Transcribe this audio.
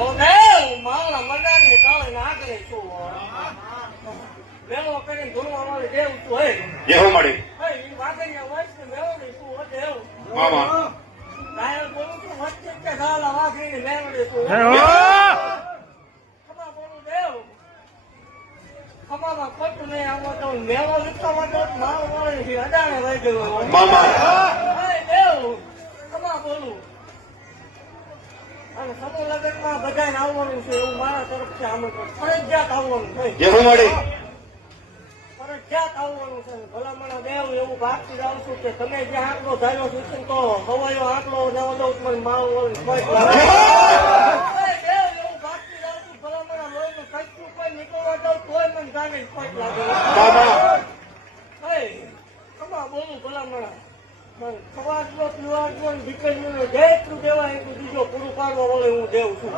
મારા મદાનની કાળે નાગરે છું મેળો કરીને ધૂણવા વાળી દેવ તું હે એવું મળી એ વાગડિયા વચ્ચે મેળવડી તું હો દેવ મામા કાયલ બોલું છું વચ્ચે કે ગાલા વાગડીની મેળવડી તું ખમા બોલું દેવ ખમામાં ખોટું નહીં આવો તો મેળો વિકવા માટે મારો વાળી અડાણે વહી ગયો મામા દેવ ખમા બોલું અને સમૂહ લગ્નમાં બધાને આવવાનું છે એવું મારા તરફથી આમંત્રણ ફરજિયાત આવવાનું છે એવું મળી ફરજિયાત આવવાનું છે ભલામણા દેવ એવું ભાગતી જાઉં છું કે તમે જે આંકડો ધાર્યો છે તો હવાયો આંકડો નવો દઉં મને માવો દેવ એવું ભાગતી જાઉં છું ભલામણા લોહીનું કચ્છું કોઈ નીકળવા દઉં તોય મને જાણે ખોટ લાગે ખમા બોલું ભલામણા ખવાડલો પીવાડલો દીકરીઓને જેટલું દેવાય એટલું બીજો પૂરું પાડવા વાળો હું દેવ છું